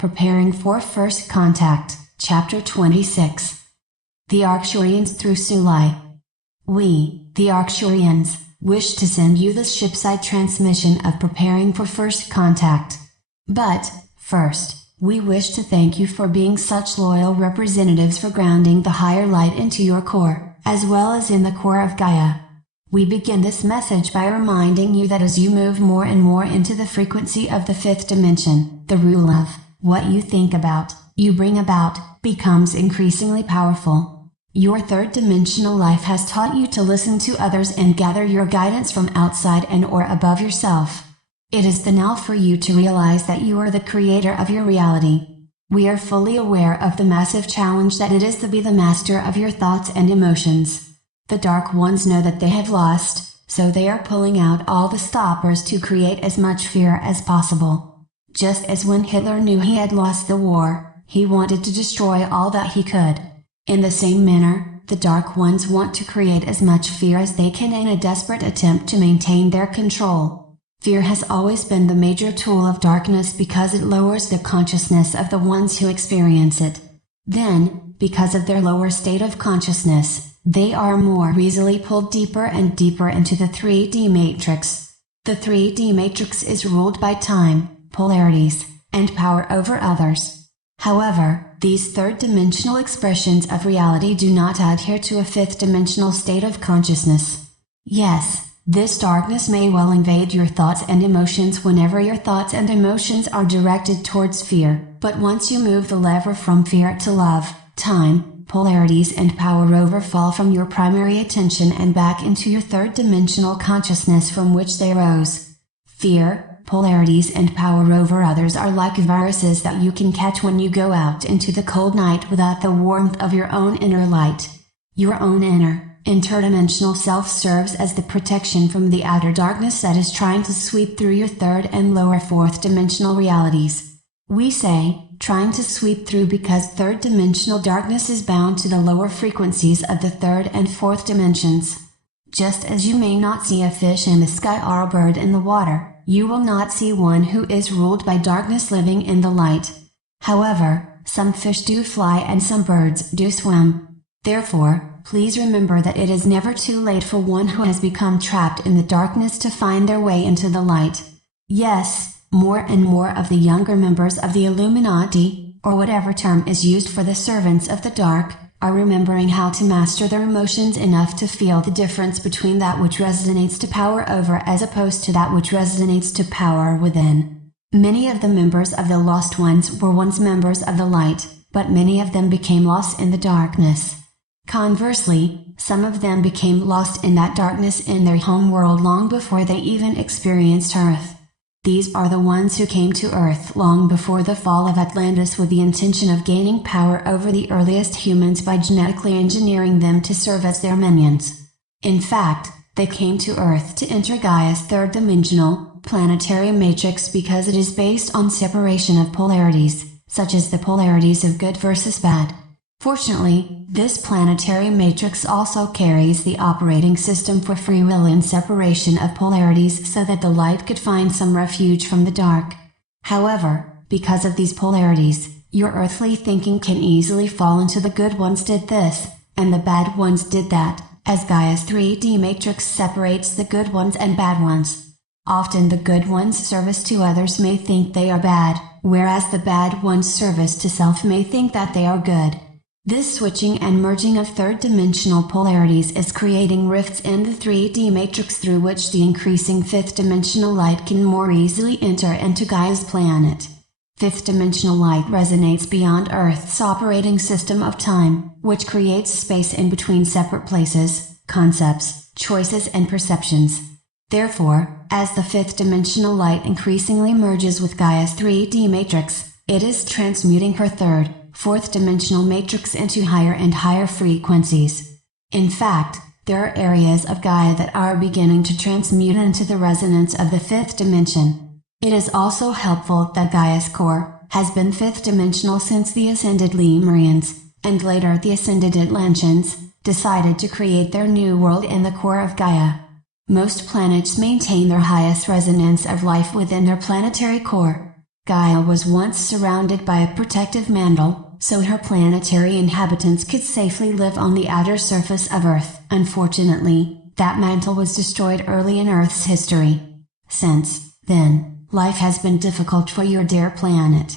Preparing for First Contact, Chapter 26. The Arcturians through Suzanne Lie. We, the Arcturians, wish to send you the Shipside Transmission of Preparing for First Contact. But, first, we wish to thank you for being such loyal representatives for grounding the higher light into your core, as well as in the core of Gaia. We begin this message by reminding you that as you move more and more into the frequency of the fifth dimension, the rule of what you think about, you bring about, becomes increasingly powerful. Your third dimensional life has taught you to listen to others and gather your guidance from outside and or above yourself. It is the now for you to realize that you are the creator of your reality. We are fully aware of the massive challenge that it is to be the master of your thoughts and emotions. The Dark Ones know that they have lost, so they are pulling out all the stoppers to create as much fear as possible. Just as when Hitler knew he had lost the war, he wanted to destroy all that he could. In the same manner, the Dark Ones want to create as much fear as they can in a desperate attempt to maintain their control. Fear has always been the major tool of darkness because it lowers the consciousness of the ones who experience it. Then, because of their lower state of consciousness, they are more easily pulled deeper and deeper into the 3D matrix. The 3D matrix is ruled by time, polarities, and power over others. However, these third-dimensional expressions of reality do not adhere to a fifth-dimensional state of consciousness. Yes, this darkness may well invade your thoughts and emotions whenever your thoughts and emotions are directed towards fear, but once you move the lever from fear to love, time, polarities and power over fall from your primary attention and back into your third-dimensional consciousness from which they arose. Fear, polarities and power over others are like viruses that you can catch when you go out into the cold night without the warmth of your own inner light. Your own inner, interdimensional self serves as the protection from the outer darkness that is trying to sweep through your third and lower fourth dimensional realities. We say, trying to sweep through because third dimensional darkness is bound to the lower frequencies of the third and fourth dimensions. Just as you may not see a fish in the sky or a bird in the water, you will not see one who is ruled by darkness living in the light. However, some fish do fly and some birds do swim. Therefore, please remember that it is never too late for one who has become trapped in the darkness to find their way into the light. Yes, more and more of the younger members of the Illuminati, or whatever term is used for the servants of the dark, are remembering how to master their emotions enough to feel the difference between that which resonates to power over as opposed to that which resonates to power within. Many of the members of the Lost Ones were once members of the light, but many of them became lost in the darkness. Conversely, some of them became lost in that darkness in their home world long before they even experienced Earth. These are the ones who came to Earth long before the fall of Atlantis with the intention of gaining power over the earliest humans by genetically engineering them to serve as their minions. In fact, they came to Earth to enter Gaia's third-dimensional, planetary matrix because it is based on separation of polarities, such as the polarities of good versus bad. Fortunately, this planetary matrix also carries the operating system for free will in separation of polarities so that the light could find some refuge from the dark. However, because of these polarities, your earthly thinking can easily fall into the good ones did this, and the bad ones did that, as Gaia's 3D matrix separates the good ones and bad ones. Often the good ones' service to others may think they are bad, whereas the bad ones' service to self may think that they are good. This switching and merging of third-dimensional polarities is creating rifts in the 3D matrix through which the increasing fifth-dimensional light can more easily enter into Gaia's planet. Fifth-dimensional light resonates beyond Earth's operating system of time, which creates space in between separate places, concepts, choices and perceptions. Therefore, as the fifth-dimensional light increasingly merges with Gaia's 3D matrix, it is transmuting her third, fourth-dimensional matrix into higher and higher frequencies. In fact, there are areas of Gaia that are beginning to transmute into the resonance of the fifth dimension. It is also helpful that Gaia's core has been fifth-dimensional since the ascended Lemurians, and later the ascended Atlanteans, decided to create their new world in the core of Gaia. Most planets maintain their highest resonance of life within their planetary core. Gaia was once surrounded by a protective mantle, so her planetary inhabitants could safely live on the outer surface of Earth. Unfortunately, that mantle was destroyed early in Earth's history. Since then, life has been difficult for your dear planet.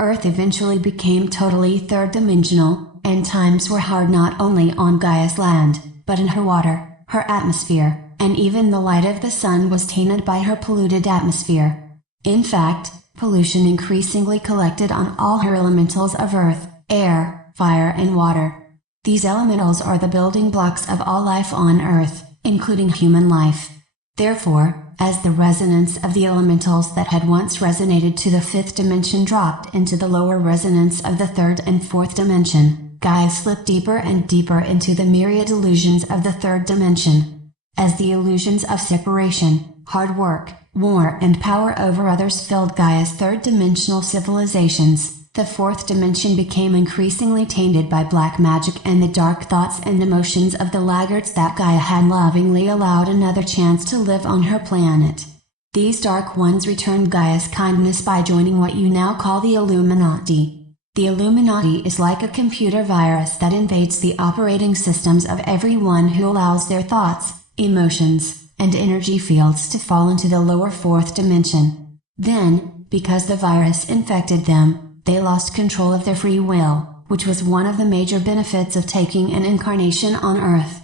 Earth eventually became totally third-dimensional, and times were hard not only on Gaia's land, but in her water, her atmosphere, and even the light of the sun was tainted by her polluted atmosphere. In fact, pollution increasingly collected on all her elementals of earth, air, fire and water. These elementals are the building blocks of all life on Earth, including human life. Therefore, as the resonance of the elementals that had once resonated to the fifth dimension dropped into the lower resonance of the third and fourth dimension, Gaia slipped deeper and deeper into the myriad illusions of the third dimension. As the illusions of separation, hard work, war and power over others filled Gaia's third-dimensional civilizations, the fourth dimension became increasingly tainted by black magic and the dark thoughts and emotions of the laggards that Gaia had lovingly allowed another chance to live on her planet. These dark ones returned Gaia's kindness by joining what you now call the Illuminati. The Illuminati is like a computer virus that invades the operating systems of everyone who allows their thoughts, emotions, and energy fields to fall into the lower fourth dimension. Then, because the virus infected them, they lost control of their free will, which was one of the major benefits of taking an incarnation on Earth.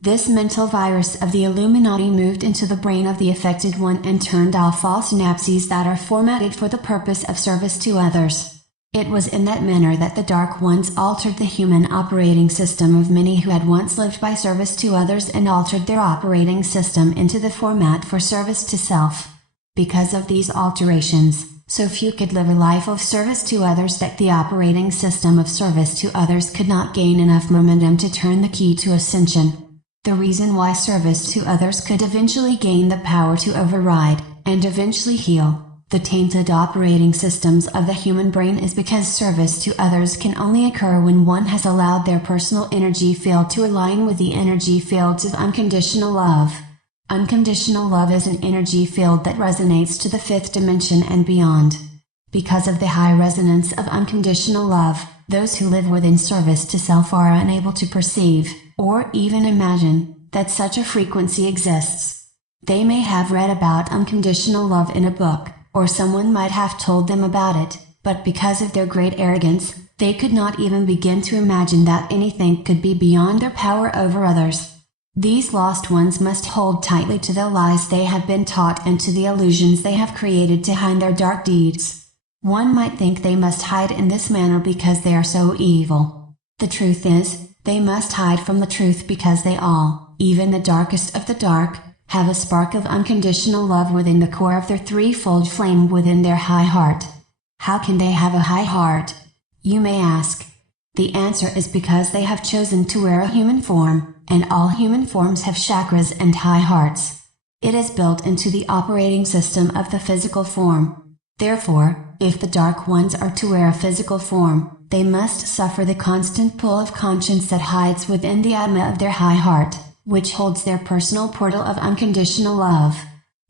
This mental virus of the Illuminati moved into the brain of the affected one and turned off all synapses that are formatted for the purpose of service to others. It was in that manner that the Dark Ones altered the human operating system of many who had once lived by service to others and altered their operating system into the format for service to self. Because of these alterations, so few could live a life of service to others that the operating system of service to others could not gain enough momentum to turn the key to ascension. The reason why service to others could eventually gain the power to override, and eventually heal, the tainted operating systems of the human brain is because service to others can only occur when one has allowed their personal energy field to align with the energy fields of unconditional love. Unconditional love is an energy field that resonates to the fifth dimension and beyond. Because of the high resonance of unconditional love, those who live within service to self are unable to perceive, or even imagine, that such a frequency exists. They may have read about unconditional love in a book, or someone might have told them about it, but because of their great arrogance, they could not even begin to imagine that anything could be beyond their power over others. These lost ones must hold tightly to the lies they have been taught and to the illusions they have created to hide their dark deeds. One might think they must hide in this manner because they are so evil. The truth is, they must hide from the truth because they all, even the darkest of the dark, have a spark of unconditional love within the core of their threefold flame within their high heart. How can they have a high heart? You may ask. The answer is because they have chosen to wear a human form, and all human forms have chakras and high hearts. It is built into the operating system of the physical form. Therefore, if the Dark Ones are to wear a physical form, they must suffer the constant pull of conscience that hides within the Atma of their high heart, which holds their personal portal of unconditional love.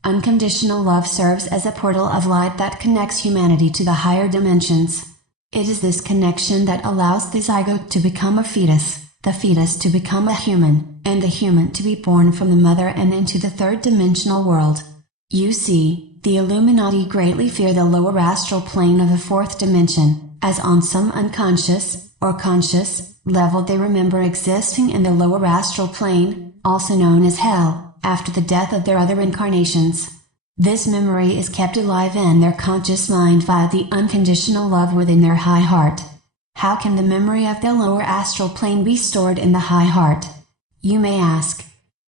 Unconditional love serves as a portal of light that connects humanity to the higher dimensions. It is this connection that allows the zygote to become a fetus, the fetus to become a human, and the human to be born from the mother and into the third-dimensional world. You see, the Illuminati greatly fear the lower astral plane of the fourth dimension, as on some unconscious, or conscious, level they remember existing in the lower astral plane, also known as hell, after the death of their other incarnations. This memory is kept alive in their conscious mind via the unconditional love within their high heart. How can the memory of the lower astral plane be stored in the high heart? You may ask.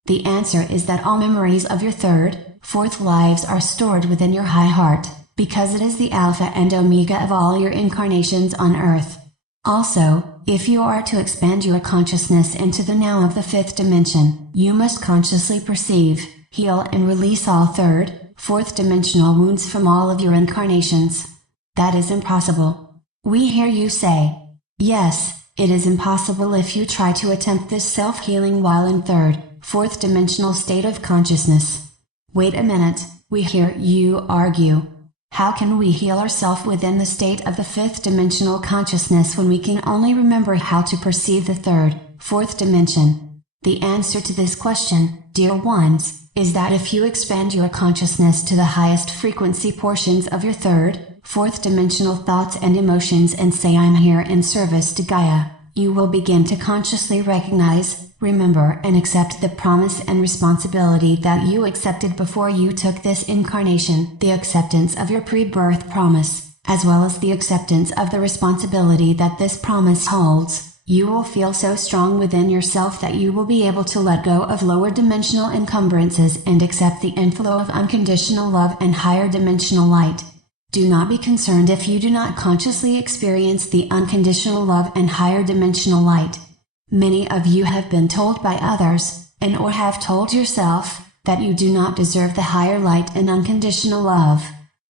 The answer is that all memories of your third, fourth lives are stored within your high heart, because it is the alpha and omega of all your incarnations on Earth. Also, if you are to expand your consciousness into the now of the fifth dimension, you must consciously perceive, heal and release all third, fourth dimensional wounds from all of your incarnations. That is impossible. We hear you say, yes, it is impossible if you try to attempt this self-healing while in third, fourth dimensional state of consciousness. Wait a minute, we hear you argue. How can we heal ourselves within the state of the fifth dimensional consciousness when we can only remember how to perceive the third, fourth dimension? The answer to this question, dear ones, is that if you expand your consciousness to the highest frequency portions of your third, fourth dimensional thoughts and emotions and say I'm here in service to Gaia, you will begin to consciously recognize, remember and accept the promise and responsibility that you accepted before you took this incarnation, the acceptance of your pre-birth promise, as well as the acceptance of the responsibility that this promise holds. You will feel so strong within yourself that you will be able to let go of lower dimensional encumbrances and accept the inflow of unconditional love and higher dimensional light. Do not be concerned if you do not consciously experience the unconditional love and higher dimensional light. Many of you have been told by others, and or have told yourself, that you do not deserve the higher light and unconditional love.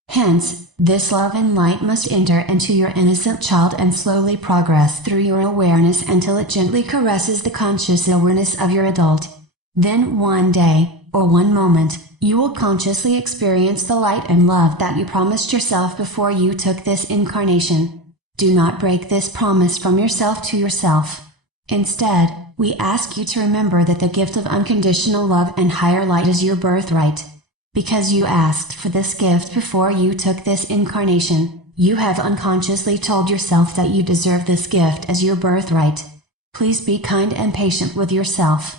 Hence, this love and light must enter into your innocent child and slowly progress through your awareness until it gently caresses the conscious awareness of your adult. Then one day, or one moment, you will consciously experience the light and love that you promised yourself before you took this incarnation. Do not break this promise from yourself to yourself. Instead, we ask you to remember that the gift of unconditional love and higher light is your birthright. Because you asked for this gift before you took this incarnation, you have unconsciously told yourself that you deserve this gift as your birthright. Please be kind and patient with yourself.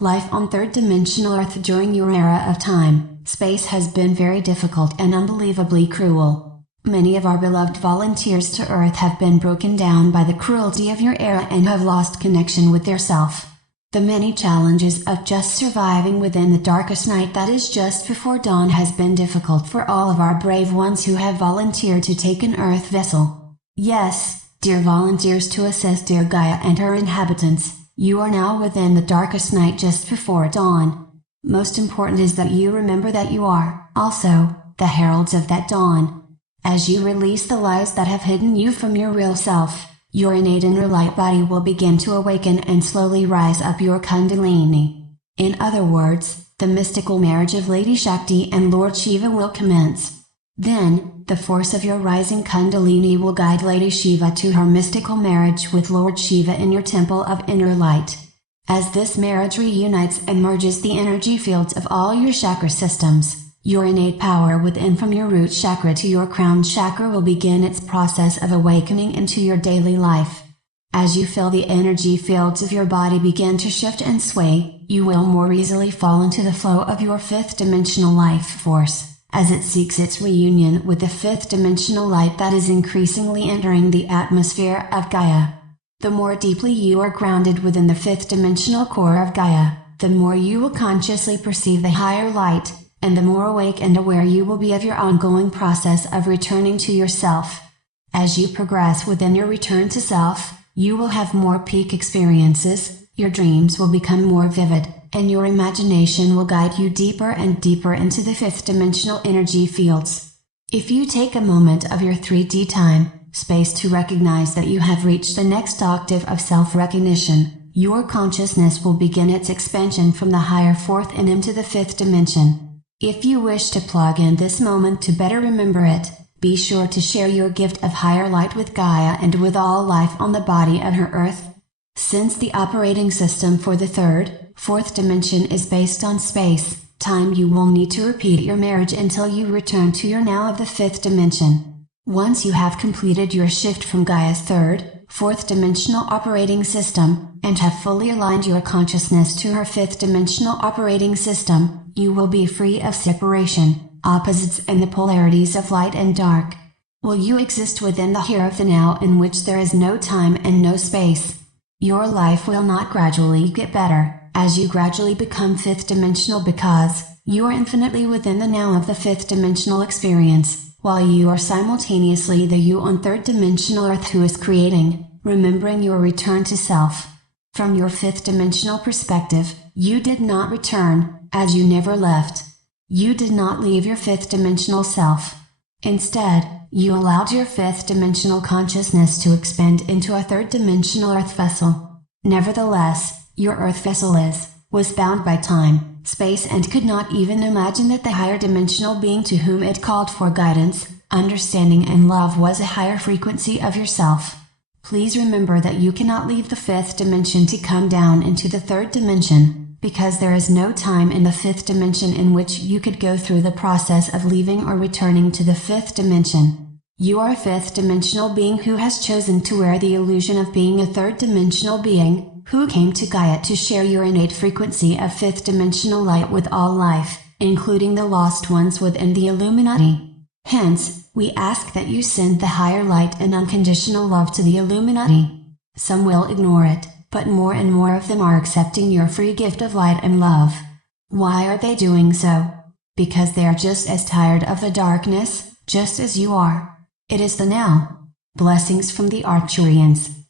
Life on third-dimensional Earth during your era of time, space has been very difficult and unbelievably cruel. Many of our beloved volunteers to Earth have been broken down by the cruelty of your era and have lost connection with their self. The many challenges of just surviving within the darkest night that is just before dawn has been difficult for all of our brave ones who have volunteered to take an Earth vessel. Yes, dear volunteers to assist dear Gaia and her inhabitants, you are now within the darkest night just before dawn. Most important is that you remember that you are, also, the heralds of that dawn. As you release the lies that have hidden you from your real self, your innate inner light body will begin to awaken and slowly rise up your Kundalini. In other words, the mystical marriage of Lady Shakti and Lord Shiva will commence. Then, the force of your rising Kundalini will guide Lady Shiva to her mystical marriage with Lord Shiva in your temple of inner light. As this marriage reunites and merges the energy fields of all your chakra systems, your innate power within from your root chakra to your crown chakra will begin its process of awakening into your daily life. As you feel the energy fields of your body begin to shift and sway, you will more easily fall into the flow of your fifth dimensional life force, as it seeks its reunion with the fifth dimensional light that is increasingly entering the atmosphere of Gaia. The more deeply you are grounded within the fifth dimensional core of Gaia, the more you will consciously perceive the higher light, and the more awake and aware you will be of your ongoing process of returning to yourself. As you progress within your return to self, you will have more peak experiences, your dreams will become more vivid, and your imagination will guide you deeper and deeper into the fifth dimensional energy fields. If you take a moment of your 3D time, space to recognize that you have reached the next octave of self-recognition, your consciousness will begin its expansion from the higher fourth and into the fifth dimension. If you wish to plug in this moment to better remember it, be sure to share your gift of higher light with Gaia and with all life on the body of her Earth. Since the operating system for the third, fourth dimension is based on space, time, you will need to repeat your marriage until you return to your now of the fifth dimension. Once you have completed your shift from Gaia's third, fourth dimensional operating system, and have fully aligned your consciousness to her fifth dimensional operating system, you will be free of separation, opposites and the polarities of light and dark. Will you exist within the here of the now in which there is no time and no space? Your life will not gradually get better, as you gradually become fifth dimensional because you are infinitely within the now of the fifth dimensional experience, while you are simultaneously the you on third dimensional Earth who is creating, remembering your return to self. From your fifth dimensional perspective, you did not return, as you never left. You did not leave your fifth dimensional self. Instead, you allowed your fifth dimensional consciousness to expand into a third dimensional Earth vessel. Nevertheless, your Earth vessel was bound by time, space and could not even imagine that the higher dimensional being to whom it called for guidance, Understanding and love was a higher frequency of yourself. Please remember that you cannot leave the fifth dimension to come down into the third dimension, because there is no time in the fifth dimension in which you could go through the process of leaving or returning to the fifth dimension. You are a fifth dimensional being who has chosen to wear the illusion of being a third dimensional being, who came to Gaia to share your innate frequency of fifth dimensional light with all life, including the lost ones within the Illuminati. Hence, we ask that you send the higher light and unconditional love to the Illuminati. Some will ignore it, but more and more of them are accepting your free gift of light and love. Why are they doing so? Because they are just as tired of the darkness, just as you are. It is the now. Blessings from the Arcturians.